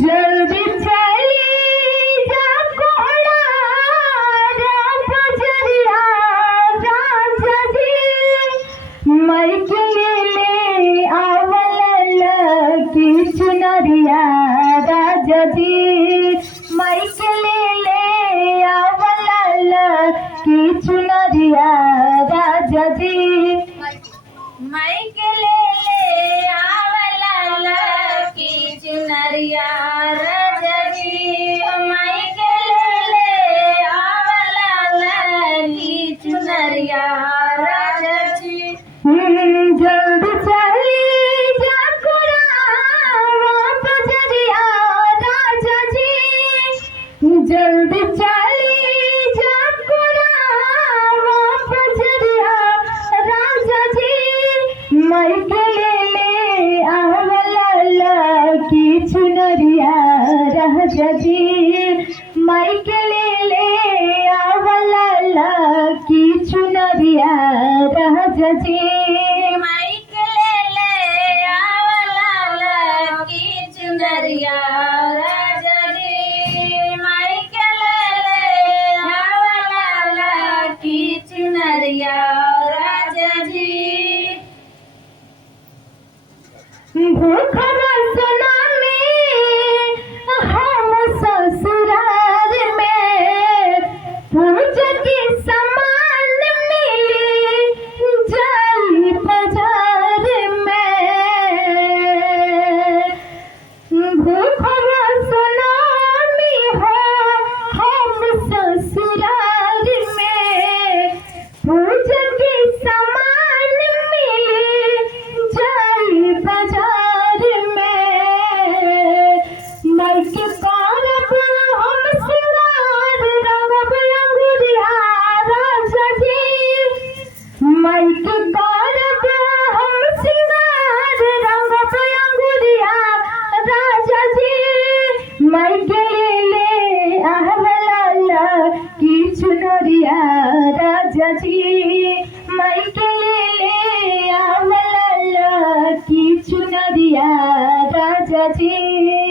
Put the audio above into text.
जल्दी चली जा कोड़ा बजरिया राजा जी माइक ले आवल की चुनरिया राजा जी माइक ले आवल की चुनरिया राजा जी माइक ले आवला की चुनरिया राजा जी माइक ले आवला की चुनरिया राजा जी जल्दी चली जा कोड़ा बजरिया राजा जी जल्दी चली जा कोड़ा बजरिया राजा जी माइक ले आवला की चुनरिया राजा जी माइक ले आवला की चुनरिया राजा जी माइक ले आवला की चुनरिया राजा जी माइक ले आवला की चुनरिया राजा जी भूख रसना में हम ससुराल में पूजा की सामान मिली जाई बाजार में भूख रसना में हम ससुराल में पूजा की सामान मिली जाई बाजार में माइक कारब हम सिंगार रंगब अंगुरिया राजा जी माइक कारब हम सिंगार रंगब अंगुरिया राजा जी माइक ले आहवला की चुनरिया राजा जी माइक ले आवला की चुनरिया राजा जी।